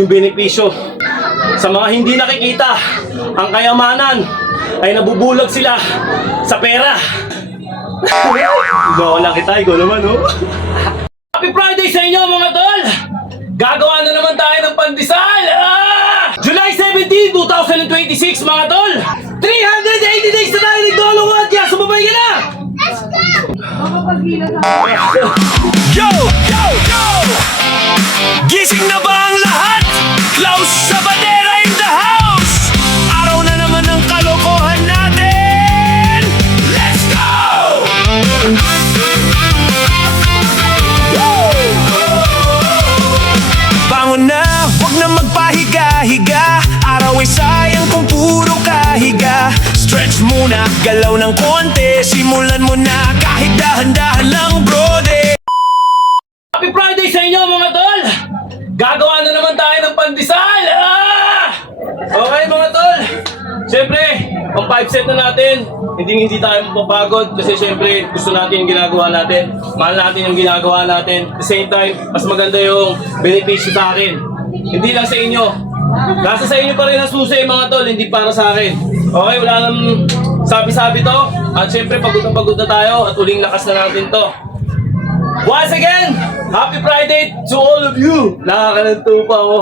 yung benepisyo. Sa mga hindi nakikita, ang kayamanan ay nabubulag sila sa pera. Ikaw lang kita, ikaw naman, oh. Happy Friday sa inyo, mga tol! Gagawa na naman tayo ng pandesal! July 17, 2026, mga tol! 380 days na tayo nagdolongod, kaya sumabay ka na! Let's go! Yo! Yo! Yo! Gising na ba ang lahat? Klaus sa bandera in the house! Araw na naman ng kalokohan natin! Let's go! Bangon na, huwag na magpahiga-higa. Araw ay sayang kung puro kahiga. Stretch muna, galaw ng konti. Simulan mo na kahit dahan-dahan lang, brode. Happy Friday sa inyo, mga tol! Gagawa na naman tayo ng pandesal! Okay, mga tol! Siyempre, ang 5 set na natin. Hindi tayo mapapagod kasi siyempre gusto natin yung ginagawa natin. Mahal natin yung ginagawa natin. At the same time, mas maganda yung benepisyo sa akin. Hindi lang sa inyo. Kasi sa inyo pa rin ang susi, mga tol, hindi para sa akin. Okay, wala nang sabi-sabi to. At siyempre, pagod na tayo at uling lakas na natin to. Once again, happy Friday to all of you. Nakakalanto pa ako.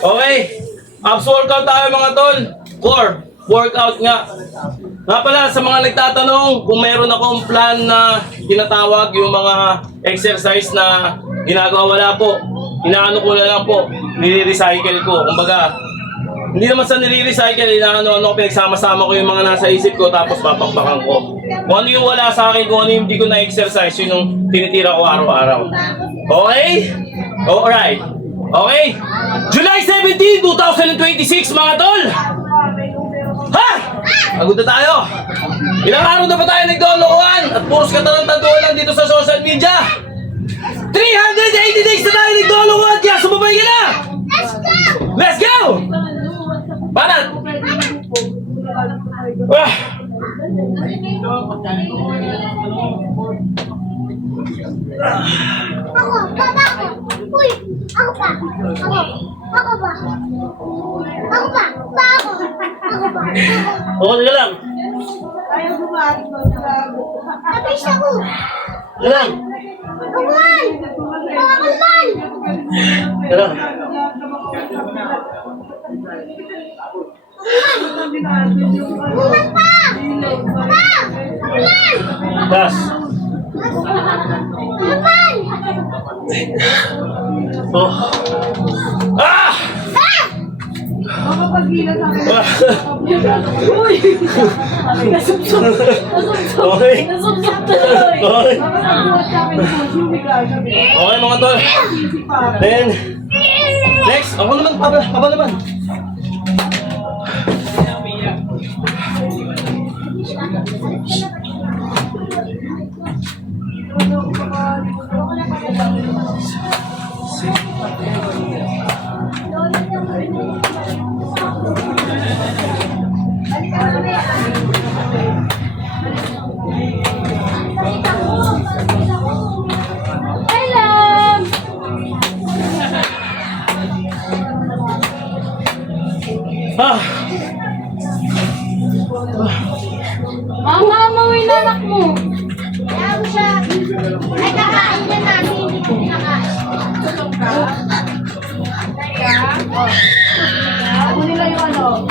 Okay, abs workout tayo, mga tol. Core workout nga. Nga pala, sa mga nagtatanong kung meron akong plan na tinatawag yung mga exercise na ginagawa, wala po. Inaano ko na lang po, nire-recycle ko. Kumbaga, hindi naman sa nire-recycle, inaano ko, pinagsama-sama ko yung mga nasa isip ko, tapos papakpakan ko. Kung ano yung wala sa akin, kung ano yung hindi ko na-exercise, yun yung tinitira ko araw-araw. Okay? Alright. Okay? July 17, 2026, mga tol! Ha? Pagod na tayo! Ilang araw na ba tayo nagdolokohan? At puros katarantaduhan lang dito sa social media! 380 days na tayo nagdolokohan, kaya sumabay ka na! Let's go! Let's go! Banat! Ako, baba ako! Uy! Ako pa! Ako! Ako pa! Ako pa! Pa ako! Ako pa! Okay ka lang. Tapos ako! Ka lang. Kuman! Kuman! Ka lang. Kuman pa! Pa! Kuman! Gas. Kuman! Oh. Ah! Uy! Nasubsob! Okay. Nasubsob tuloy! Okay. Okay, mga tol. Then, next. Ako naman, papa naman. Ah! Mama, mawin na anak mo! Kaya mo siya. Ay, kakain na namin. Hindi ko pinakain. Ano nila yung ano?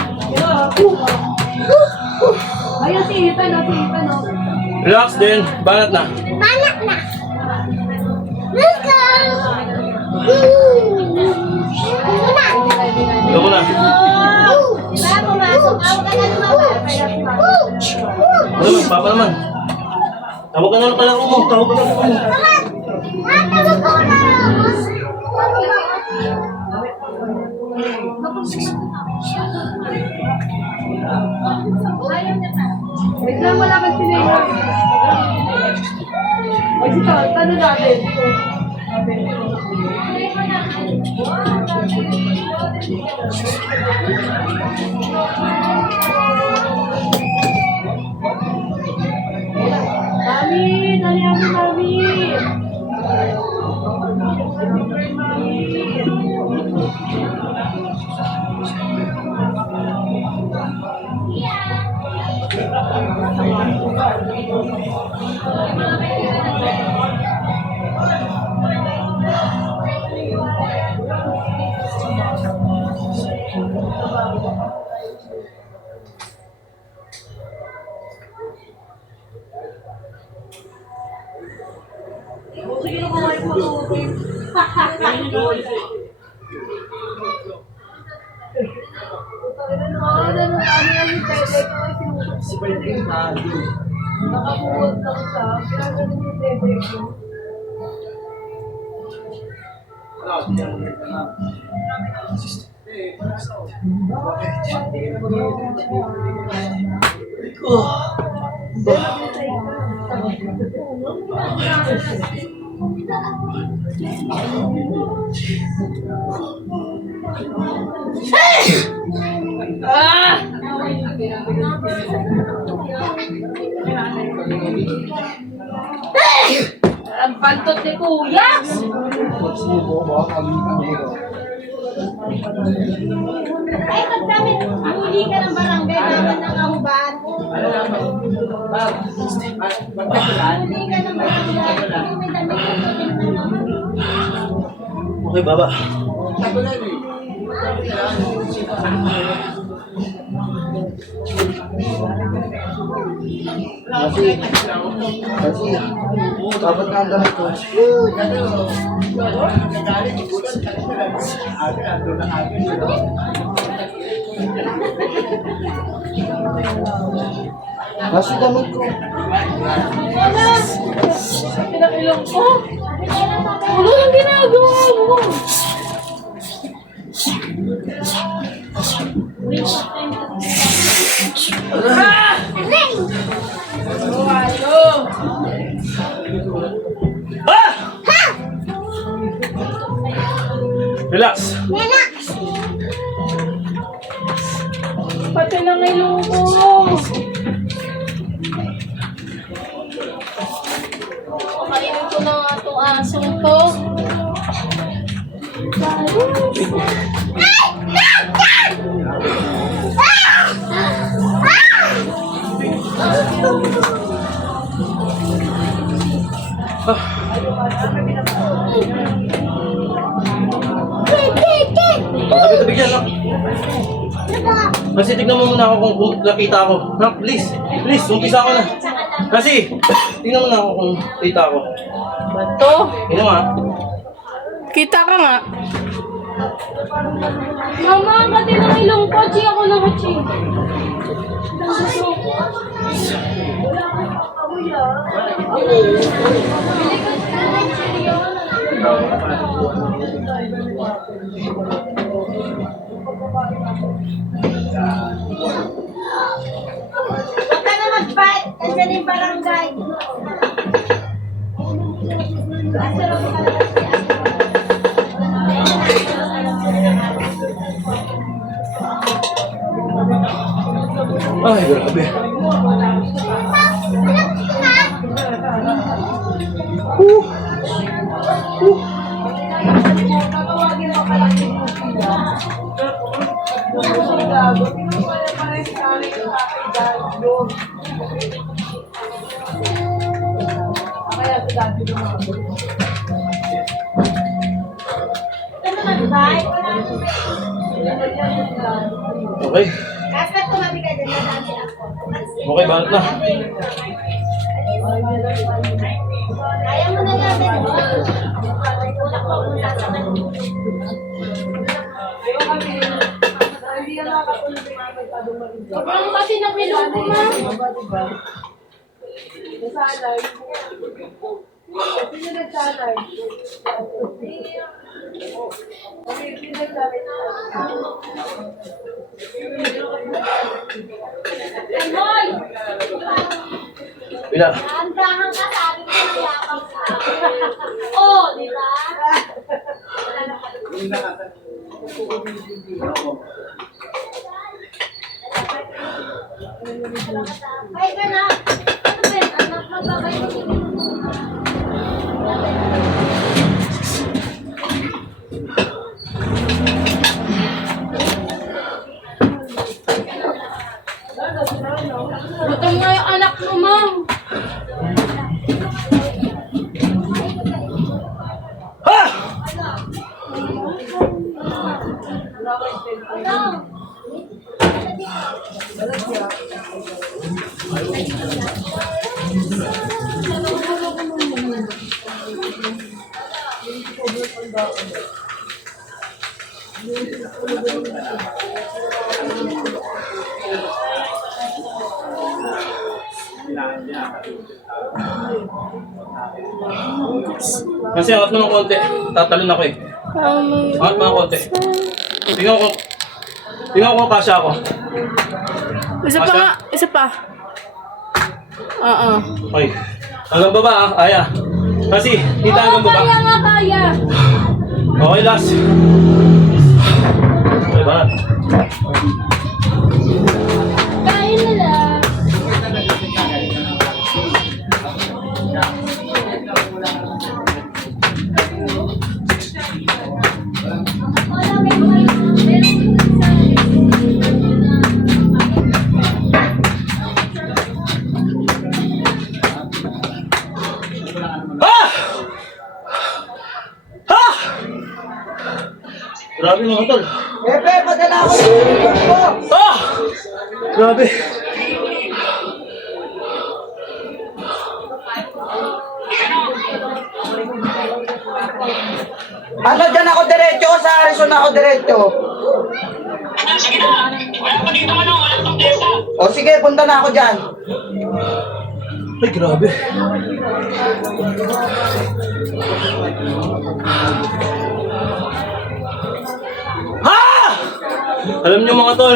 Ayun, tihitan o, tihitan o. Relax din. Banat na. Manak na. Let's go! Ikaw muna. Diba pumasok? Awag ka na lumabas. Ano naman, papa naman. Tawag ka na lang pala mo. Tawag ka na lang mo. Tawag ko na lang. Wait lang, wala kang sinema. Ay, si tanong natin. Mami, dali ako, mami. Nakabuhat lang siya. Pinagaling yung bebe ko. Ang pantot ni Kuya! Ay, magdamit. Huli ka ng barangay, dapat ng ahuban. Huli ka ng barangay. May damit ka po din na naman. Okay, baba. Kasi, dapat nga ang damit ko. Kasi damit ko. Wala! Pinakilong ko! Wala ang ginagawa mo! Relax. Nena! Pati ng ilong ko! Pakainin ko na nga itong asong to. Tabi-tabi dyan, nak. Kasi tignan mo muna ako kung nakita ako. Nak, please. Please, umpisa ako na. Kasi, tignan mo na ako kung nakita ako. Bato? Tignan mo ha. Kita ka nga. Mama, pati ng ilong ko. Chi ako na chi. Huwag ka na mag-fight. Nandiyan yung barangay. Ay, grabe. Huwag ka na mag-fight. Okay. Kasi tumabi ka dyan, madami ako. Okay, banat na. Kaya mo na natin. Wala ko kung sasakal. Sobrang pati ng ilong ko, ma. Hoy! Bila. Andahan ka, sabi ko ng yakap ka. Oo, di ba? Ay, ka na. Ano ba yun? Anak, magbabay mo. Gutom nga yung anak mo, ma'am. Ha! Kasi angat mo ng konti. Tatalon ako eh. Angat mo ng konti. Tingnan ko. Tingnan ko kasya ako. Isa pa nga. Isa pa. Oo. Okay. Hanggang baba ah. Aya. Kasi, dito hanggang baba. Kaya nga, kaya. Okay, last. Okay, banat. Kaya na lang. Ah! Ha! Grabe mga tol. Pepe, padala ako ng tulong ko. Ah! Grabe. Ano dyan ako diretso o sa Arizona ako diretso? O sige, punta na ako dyan. Ay, grabe. Ha! Alam niyo mga tol,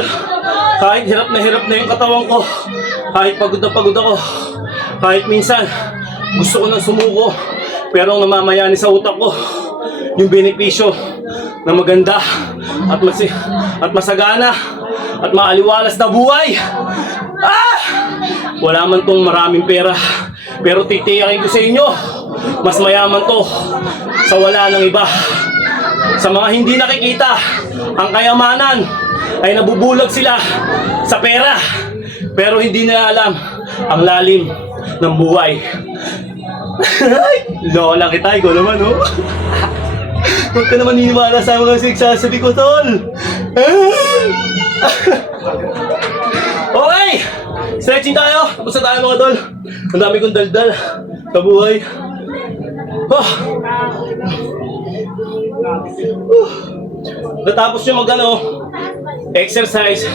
kahit hirap na yung katawan ko, kahit pagod na pagod ako, kahit minsan gusto ko nang sumuko, pero ang namamayani sa utak ko, yung benepisyo na maganda at masagana at maaliwalas na buhay. Ah! Wala man tong maraming pera, pero titiyakin ko sa inyo, mas mayaman to sa wala ng iba. Sa mga hindi nakikita, ang kayamanan ay nabubulag sila sa pera, pero hindi nila alam ang lalim ng buhay. Loko lang kita, ikaw naman, oh. Huwag ka naman hiniwala sa mga sigsasabi ko, tol. Okay! Stretching tayo! Tapos na tayo mga tol. Ang dami kong daldal sa buhay. Natapos yung exercise,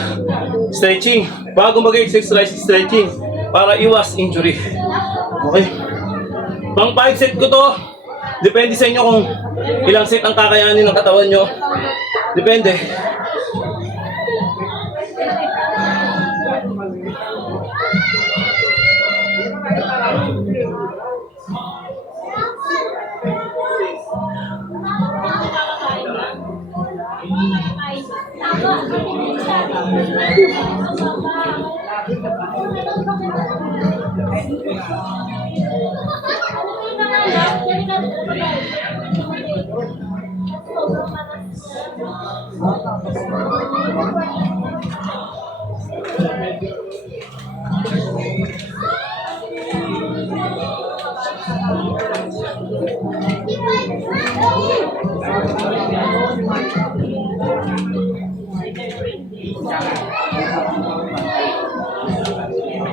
stretching. Bago mag-exercise, stretching para iwas injury. Okay? Pang 5 set ko to. Depende sa inyo kung ilang set ang kakayanin ng katawan nyo. Depende.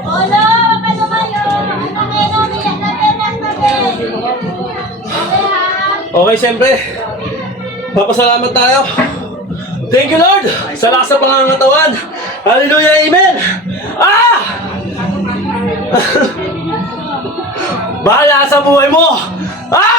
Hola, ano kayo? Okay, siyempre. Papasalamat tayo. Thank you, Lord, sa lakas ng pangangatawan. Hallelujah, amen. Ah! Bahala sa buhay mo. Ah!